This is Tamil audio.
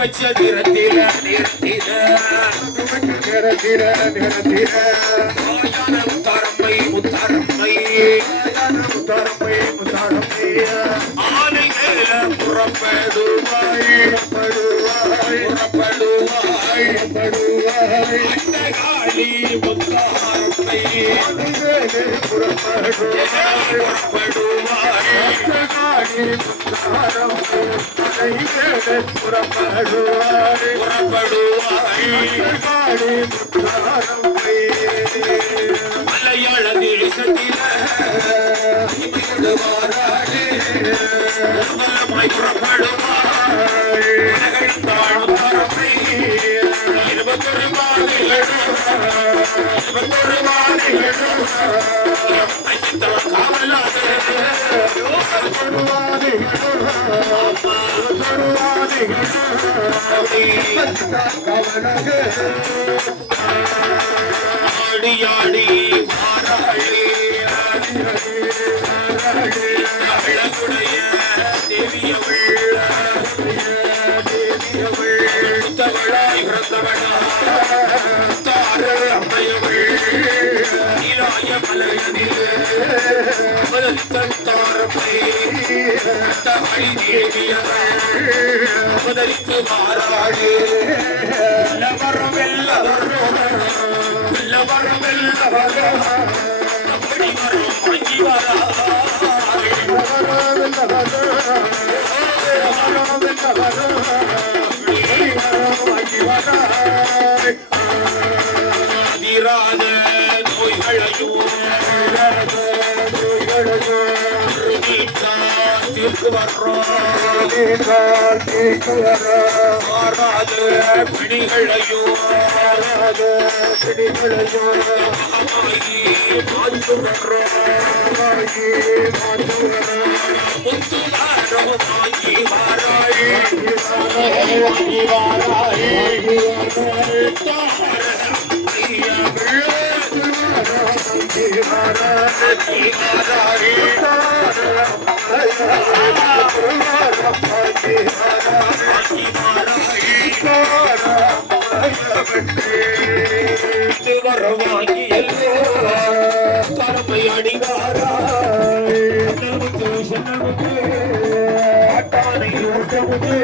வச்ச நிறத்தில முத்தாரம்மை முத்தாரம்மை ஆனை மேல புறப்படுவாய் காளி முத்தாரம்மை மலையாள தேசத்தில புறப்படுவாய் ஆடியாடி வாராளி அழகுடைய தேவியவள் முத்தவளாய் பிறந்தவளா தார அம்மையவள் நீராய மலையனில் தாரப்பை தவழி தேவியவள் அவதரித்து மாறாளி வரம் அப்படி வரும் வாங்கி வரா அதிராத நோய்களையும் தீர்க்கு வர்றோம் பிணிகளையும் மாற்று வர்றோம் வாங்கி வாராய் வரவாங்கி எல்லோ கருமை அடிவாராய் ஆட்டானை ஓட்டமுது